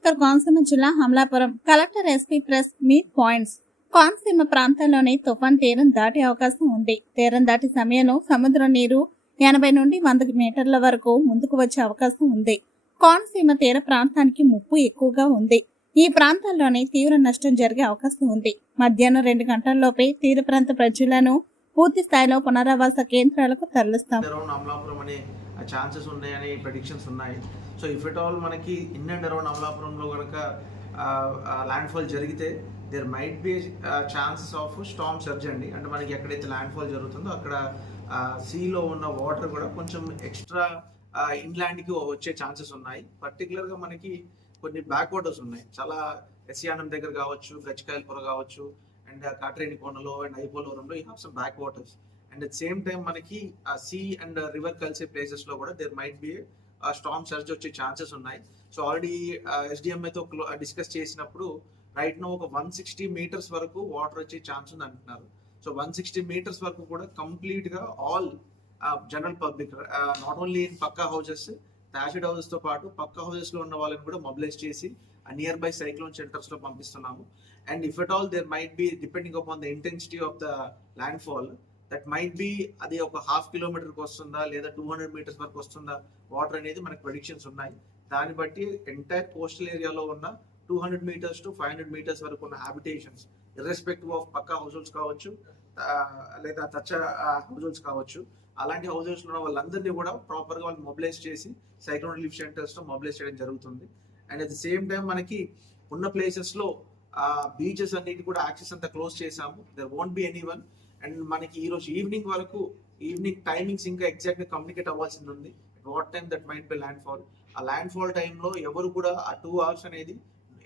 కోనసీమ జిల్లా Amalapuram collector SP press meet points. Konaseema ప్రాంతంలోని తుఫాన్ తీరం దాటే అవకాశం ఉంది. తీరం దాటి సమయంలో సముద్ర నీరు ఎనభై నుండి వంద మీటర్ల వరకు ముందుకు వచ్చే అవకాశం ఉంది. కోనసీమ తీర ప్రాంతానికి ముప్పు ఎక్కువగా ఉంది. ఈ ప్రాంతాల్లోనే తీవ్ర నష్టం జరిగే అవకాశం ఉంది. మధ్యాహ్నం రెండు గంటల్లోపే తీర ప్రాంత ప్రజలను పూర్తి స్థాయిలో పునరావాస కేంద్రాలకు తరలిస్తాం. ఛాన్సెస్ ఉన్నాయని ప్రెడిక్షన్స్ ఉన్నాయి. సో ఇఫ్ ఎట్ ఆల్ మనకి ఇన్ అండ్ అరౌండ్ అమలాపురంలో కనుక ల్యాండ్ ఫాల్ జరిగితే there might be chances of storm surge అండి. అంటే మనకి ఎక్కడైతే ల్యాండ్ ఫాల్ జరుగుతుందో అక్కడ సీలో ఉన్న వాటర్ కూడా కొంచెం ఎక్స్ట్రా ఇన్లాండ్కి వచ్చే ఛాన్సెస్ ఉన్నాయి. పర్టికులర్గా మనకి కొన్ని బ్యాక్ వాటర్స్ ఉన్నాయి. చాలా ఎస్యానం దగ్గర కావచ్చు గచ్చికాయలపుర కావచ్చు అండ్ కాట్రేని కోనలో and ఐపోలవరంలో you have some backwaters and at same time మనకి ఆ సీ అండ్ రివర్ కలిసే ప్లేసెస్లో కూడా there might be storm surge వచ్చే ఛాన్సెస్ ఉన్నాయి. సో ఆల్రెడీ ఎస్డిఎంఐతో డిస్కస్ చేసినప్పుడు రైట్ నో ఒక వన్ సిక్స్టీ మీటర్స్ వరకు వాటర్ వచ్చే ఛాన్స్ ఉంది అంటున్నారు. సో వన్ సిక్స్టీ మీటర్స్ వరకు కూడా కంప్లీట్గా all general public not only in pucca houses thatched హౌసెస్తో పాటు పక్కా హౌసెస్లో ఉన్న వాళ్ళని కూడా మొబిలైజ్ చేసి నియర్ బై సైక్లోన్ సెంటర్స్లో పంపిస్తున్నాము. And if at all there might be depending upon the intensity of the landfall that might be అది ఒక హాఫ్ కిలోమీటర్కి వస్తుందా లేదా టూ హండ్రెడ్ మీటర్స్ వరకు వస్తుందా? వాటర్ అనేది మనకి ప్రొడిక్షన్స్ ఉన్నాయి. దాన్ని బట్టి ఎంటైర్ కోస్టల్ ఏరియాలో ఉన్న two hundred metres to five hundred metres వరకు ఉన్న habitations irrespective of pucca households కావచ్చు లేదా తచ్చ హౌస్ హోల్డ్స్ కావచ్చు అలాంటి హౌస్ హోల్డ్స్ ఉన్న వాళ్ళందరినీ కూడా ప్రాపర్గా వాళ్ళు మొబిలైజ్ చేసి సైక్లోన్ రిలీఫ్ సెంటర్స్లో మొబిలైజ్ చేయడం జరుగుతుంది. And at the same time మనకి ఉన్న ప్లేసెస్లో బీచెస్ అన్నిటి కూడా యాక్సెస్ అంతా క్లోజ్ చేసాము there won't be any one and మనకి ఈ రోజు ఈవినింగ్ వరకు ఈవినింగ్ టైమింగ్స్ ఇంకా ఎగ్జాక్ట్గా కమ్యూనికేట్ అవ్వాల్సింది ఉంది. What time that mind by landfall ఆ ల్యాండ్ ఫాల్ టైంలో ఎవరు కూడా ఆ టూ అవర్స్ అనేది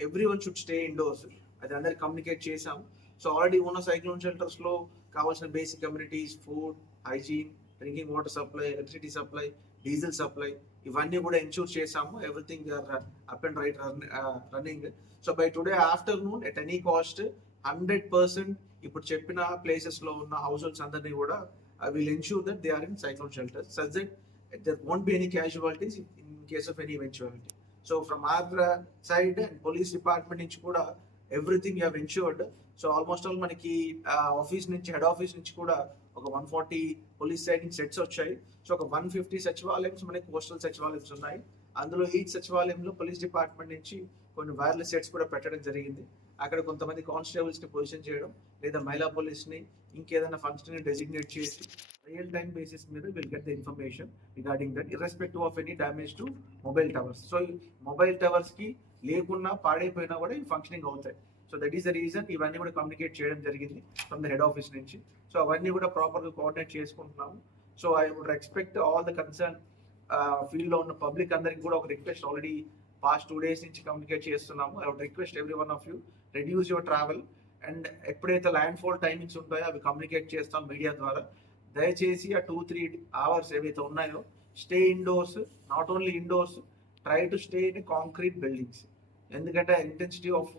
every one should stay indoors అది అందరికి కమ్యూనికేట్ చేసాం సో ఆల్రెడీ ఉన్న సైక్లోన్ షెల్టర్స్లో కావాల్సిన basic communities food hygiene drinking water supply electricity supply diesel supply ఇవన్నీ కూడా ఎన్షూర్ చేసాము everything up and right running so by today afternoon at any cost hundred percent ఇప్పుడు చెప్పిన ప్లేసెస్లో ఉన్న హౌస్ హోల్డ్స్ అందరినీ కూడా will ensure that they are in cyclone shelter such that there won't be any casualties in case of any eventuality so from Andhra side and police department నుంచి కూడా everything you ensured so almost all మనకి uh, office నుంచి head office నుంచి కూడా ఒక one forty police side నుంచి sets వచ్చాయి. So ఒక వన్ ఫిఫ్టీ సచివాలయం మనకి కోస్టల్ సచివాలయమ్స్ ఉన్నాయి. అందులో ఈ సచివాలయంలో పోలీస్ డిపార్ట్మెంట్ నుంచి కొన్ని వైర్లెస్ సెట్స్ కూడా పెట్టడం జరిగింది. అక్కడ కొంతమంది కానిస్టేబుల్స్ని పొజిషన్ చేయడం లేదా మహిళా పోలీస్ని ఇంకేదైనా ఫంక్షన్ని డెసిగ్నేట్ చేసి రియల్ టైం బేసిస్ మీద will get the information regarding that irrespective of any damage to mobile towers so mobile టవర్స్కి లేకున్నా పాడైపోయినా కూడా ఇవి ఫంక్షనింగ్ అవుతాయి. So that is the reason ఇవన్నీ కూడా కమ్యూనికేట్ చేయడం జరిగింది ఫ్రమ్ ద హెడ్ ఆఫీస్ నుంచి. సో అవన్నీ కూడా ప్రాపర్గా కోఆర్డినేట్ చేసుకుంటున్నాము. So I would expect all the concern ఫీల్డ్లో ఉన్న పబ్లిక్ అందరికి కూడా ఒక request already past two days నుంచి కమ్యూనికేట్ చేస్తున్నాము. I would request every one of you reduce your travel and ఎప్పుడైతే ల్యాండ్ ఫాల్ టైమింగ్స్ ఉంటాయో అవి కమ్యూనికేట్ చేస్తాం మీడియా ద్వారా. దయచేసి ఆ టూ త్రీ అవర్స్ ఏవైతే ఉన్నాయో stay indoors not only indoors try to stay in concrete buildings ఎందుకంటే ఇంటెన్సిటీ ఆఫ్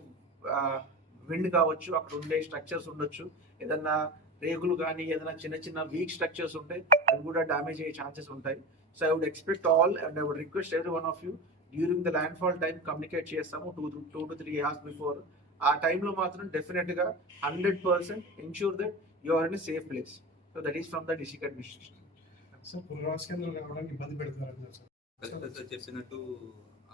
విండ్ కావచ్చు అక్కడ ఉండే స్ట్రక్చర్స్ ఉండొచ్చు. ఏదన్నా రేకులు కానీ ఏదైనా చిన్న చిన్న వీక్ స్ట్రక్చర్స్ ఉంటాయి అవి కూడా డ్యామేజ్ అయ్యే ఛాన్సెస్ ఉంటాయి. So I would expect all and I would request every one of you during the landfall time communicate చేస్తాము two two to three hours before ఆ టైంలో మాత్రం డెఫినెట్గా hundred percent ensure that you are in safe place so that is from the district administration sir పునరావాస కేంద్రాలు రావడానికి ఇబ్బంది పెడుతున్నారు సార్ కలెక్టర్ సార్ చెప్పినట్టు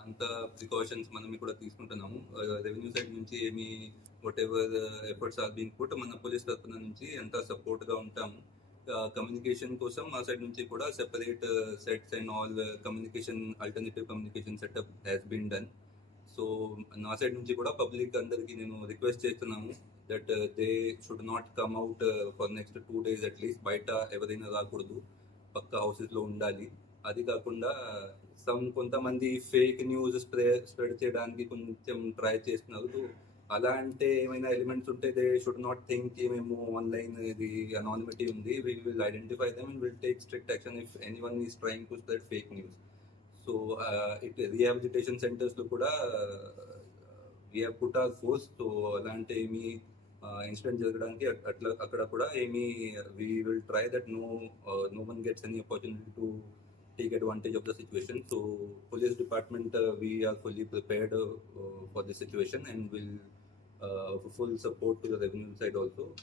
అంత ప్రికాషన్స్ మనం కూడా తీసుకుంటున్నాము. రెవెన్యూ సైడ్ నుంచి ఏమి whatever efforts are being put మన పోలీస్ తరఫున నుంచి ఎంత సపోర్ట్గా ఉంటాము. కమ్యూనికేషన్ కోసం మా సైడ్ నుంచి కూడా separate sets and all communication alternative communication setup has been done so నా సైడ్ నుంచి కూడా పబ్లిక్ అందరికీ నేను రిక్వెస్ట్ చేస్తున్నాము that they should not come out for next two days at least బయట ఎవరైనా రాకూడదు. పక్క హౌసెస్లో ఉండాలి. అది కాకుండా సమ్ కొంతమంది ఫేక్ న్యూస్ స్ప్రే స్ప్రెడ్ చేయడానికి కొంచెం ట్రై చేస్తున్నారు. అలా అంటే ఏమైనా ఎలిమెంట్స్ ఉంటే దే షుడ్ నాట్ థింక్ మేము ఆన్లైన్ ఇది అనానిమిటీ ఉంది. We will identify them and will take strict action if any one is trying to spread fake news so it rehabilitation సెంటర్స్లో కూడా we have put our force so అలాంటి ఏమి incident జరగడానికి అట్లా అక్కడ కూడా ఏమి we will try that no no one gets any opportunity to take advantage of the situation. So, police department, uh, we are fully prepared uh, for this situation and will uh, full support to the revenue side also.